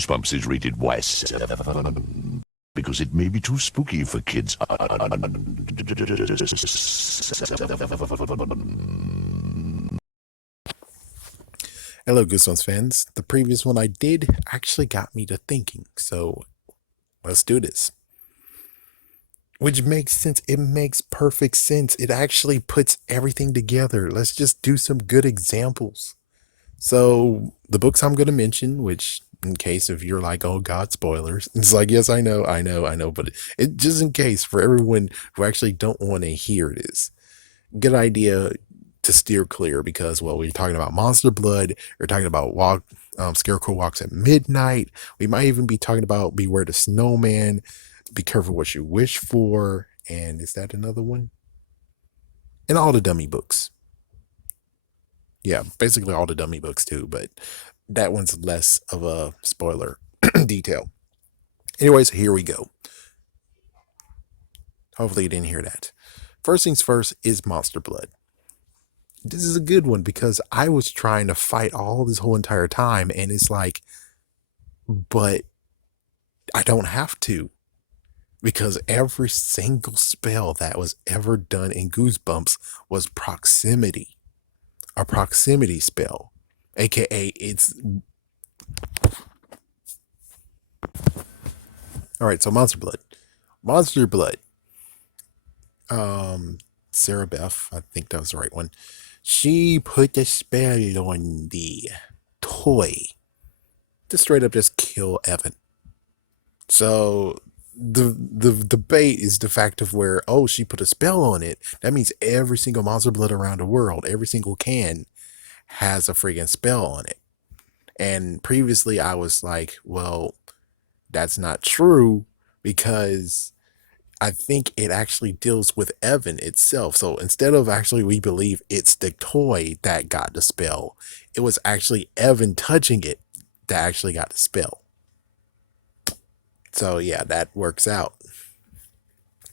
Goosebumps is rated Y7 because it may be too spooky for kids. Hello, Goosebumps fans. The previous one I did actually got me to thinking, so let's do this. Which makes sense. It makes perfect sense. It actually puts everything together. Let's just do some good examples. So, the books I'm going to mention, which in case if you're like, oh God, spoilers, it's like, yes, I know, but it just in case for everyone who actually don't want to hear this, good idea to steer clear because, well, we're talking about Monster Blood, we're talking about Scarecrow Walks at Midnight. We might even be talking about Beware the Snowman, Be Careful What You Wish For, and is that another one? And all the dummy books. Yeah, basically all the dummy books too, but that one's less of a spoiler detail. Anyways, here we go. Hopefully you didn't hear that. First things first is Monster Blood. This is a good one because I was trying to fight all this whole entire time, and it's like, but I don't have to because every single spell that was ever done in Goosebumps was proximity, a proximity spell, aka it's all right. So Monster Blood. Um, Sarah Beth, I think that was the right one. She put the spell on the toy to straight up just kill Evan. So the debate is the fact of where, oh, she put a spell on it. That means every single Monster Blood around the world, every single can has a friggin' spell on it. And previously I was like, well, that's not true because I think it actually deals with Evan itself. So instead of actually we believe it's the toy that got the spell, it was actually Evan touching it that actually got the spell. So yeah, that works out.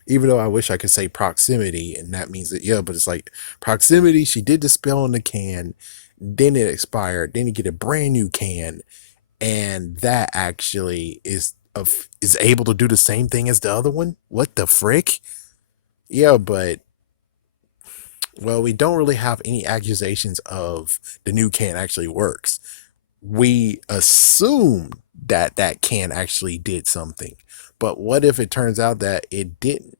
Even though I wish I could say proximity, and that means that, yeah, but it's like proximity, she did the spell on the can, then it expired, then you get a brand new can, and that actually is able to do the same thing as the other one. What the frick? Yeah, but well, we don't really have any accusations of the new can actually works. We assume that that can actually did something, but what if it turns out that it didn't?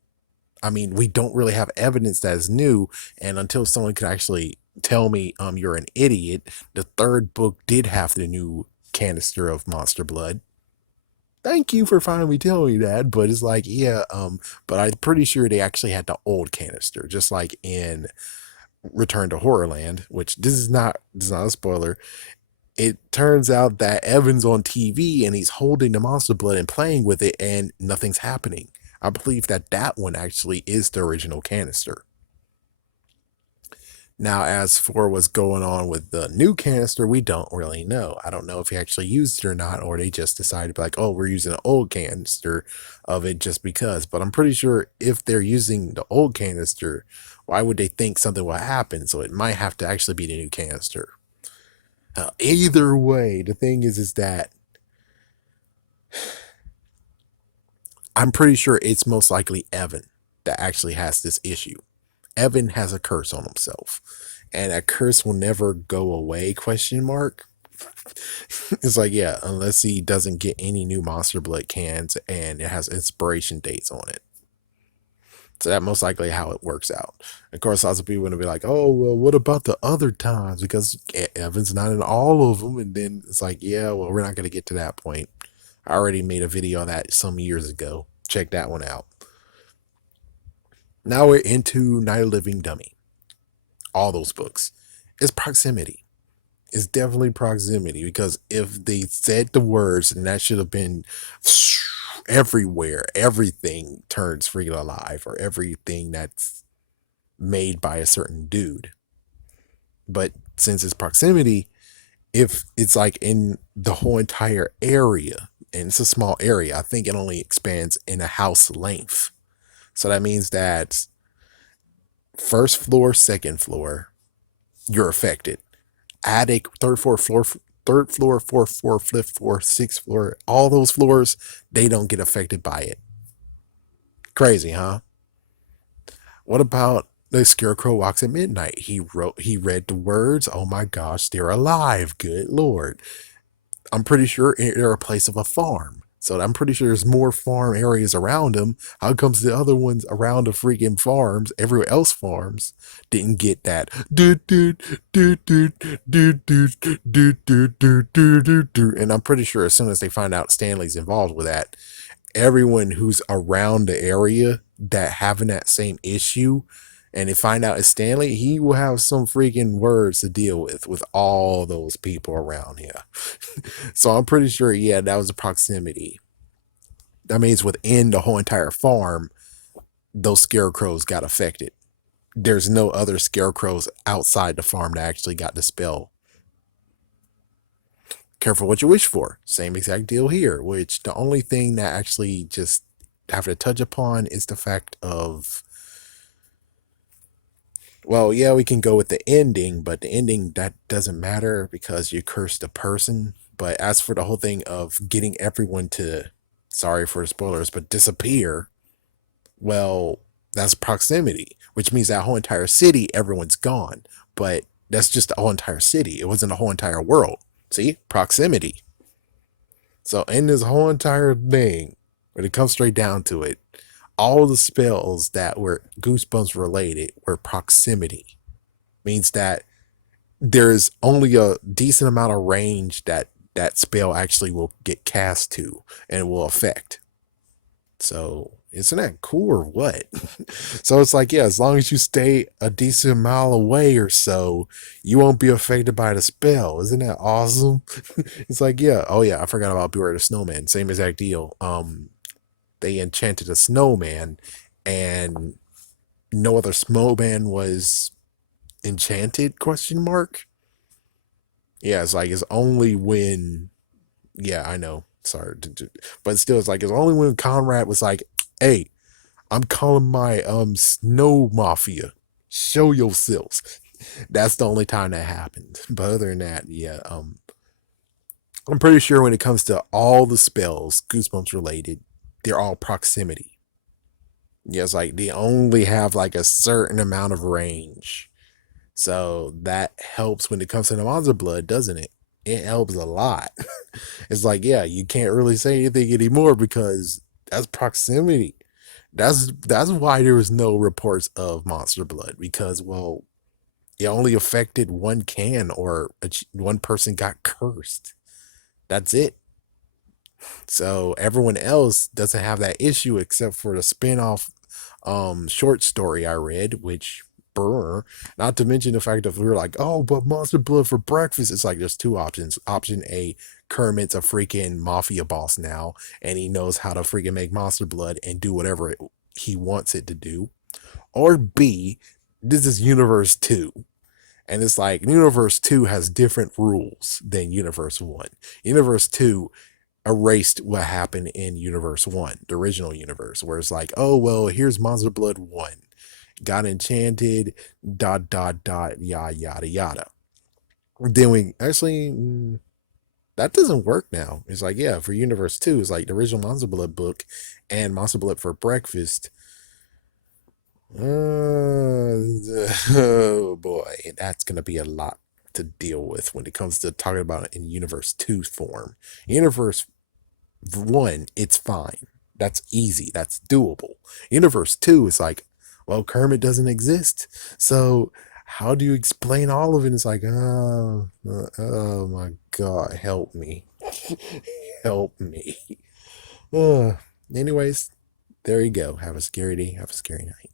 I mean, we don't really have evidence that is new, and until someone can actually tell me you're an idiot, the third book did have the new canister of Monster Blood. Thank you for finally telling me that, but it's like, yeah, but I'm pretty sure they actually had the old canister, just like in Return to Horrorland, which this is not a spoiler. It turns out that Evan's on TV and he's holding the Monster Blood and playing with it, and nothing's happening. I believe that that one actually is the original canister. Now, as for what's going on with the new canister, we don't really know. I don't know if he actually used it or not, or they just decided to be like, oh, we're using an old canister of it just because. But I'm pretty sure if they're using the old canister, why would they think something will happen? So it might have to actually be the new canister. Either way, the thing is that I'm pretty sure it's most likely Evan that actually has this issue. Evan has a curse on himself, and that curse will never go away, question mark. It's like, yeah, unless he doesn't get any new Monster Blood cans and it has expiration dates on it. So that most likely how it works out. Of course, lots of people are going to be like, oh, well, what about the other times? Because Evan's not in all of them. And then it's like, yeah, well, we're not going to get to that point. I already made a video on that some years ago. Check that one out. Now we're into Night of Living Dummy. All those books. It's proximity. It's definitely proximity because if they said the words, and that should have been everywhere, everything turns freaking alive, or everything that's made by a certain dude. But since it's proximity, if it's like in the whole entire area, and it's a small area, I think it only expands in a house length. So that means that first floor, second floor, you're affected. Attic, third, fourth floor, third floor, fourth floor, fifth floor, sixth floor, all those floors, they don't get affected by it. Crazy, huh? What about the scarecrow walks at midnight? He read the words, oh my gosh, they're alive. Good Lord. I'm pretty sure they're a place of a farm. So I'm pretty sure there's more farm areas around them. How comes the other ones around the freaking farms, everywhere else farms, didn't get that? And I'm pretty sure as soon as they find out Stanley's involved with that, everyone who's around the area that having that same issue and they find out it's Stanley, he will have some freaking words to deal with all those people around here. So I'm pretty sure, yeah, that was a proximity. That means within the whole entire farm, those scarecrows got affected. There's no other scarecrows outside the farm that actually got the spell. Careful what you wish for. Same exact deal here, which the only thing that actually just have to touch upon is the fact of, well, yeah, we can go with the ending, but the ending, that doesn't matter because you cursed a person. But as for the whole thing of getting everyone to, sorry for the spoilers, but disappear, well, that's proximity, which means that whole entire city, everyone's gone. But that's just the whole entire city. It wasn't the whole entire world. See? Proximity. So in this whole entire thing, when it comes straight down to it, all the spells that were Goosebumps related were proximity. Means that there's only a decent amount of range that that spell actually will get cast to and will affect. So isn't that cool or what? So it's like, yeah, as long as you stay a decent mile away or so, you won't be affected by the spell. Isn't that awesome? It's like, yeah, oh yeah, I forgot about Beware the Snowman. Same exact deal. They enchanted a snowman and no other snowman was enchanted, question mark. Yeah, it's like it's only when, yeah, I know, sorry, but still it's like it's only when Conrad was like, hey, I'm calling my snow mafia, show yourselves. That's the only time that happened. But other than that, yeah, I'm pretty sure when it comes to all the spells Goosebumps related, they're all proximity. Yeah, it's like they only have like a certain amount of range. So that helps when it comes to the monster blood, doesn't it? It helps a lot. It's like, yeah, you can't really say anything anymore because that's proximity. That's why there was no reports of monster blood because, well, it only affected one can or one person got cursed. That's it. So everyone else doesn't have that issue except for the spin-off short story I read, which brr, not to mention the fact that we were like, oh, but monster blood for breakfast. It's like there's two options. Option A, Kermit's a freaking mafia boss now, and he knows how to freaking make monster blood and do whatever he wants it to do. Or B, this is universe 2. And it's like universe 2 has different rules than universe 1. Universe 2 erased what happened in universe 1, the original universe, where it's like, oh, well, here's monster blood 1 got enchanted, dot dot dot, yada yada yada. Then we actually, that doesn't work now. It's like, yeah, for universe 2, it's like the original monster blood book and monster blood for breakfast. Oh boy, that's gonna be a lot to deal with when it comes to talking about it in universe 2 form. Universe 1, it's fine. That's easy. That's doable. Universe 2 is like, well, Kermit doesn't exist. So how do you explain all of it? It's like, oh my God, help me. Help me. Anyways, there you go. Have a scary day. Have a scary night.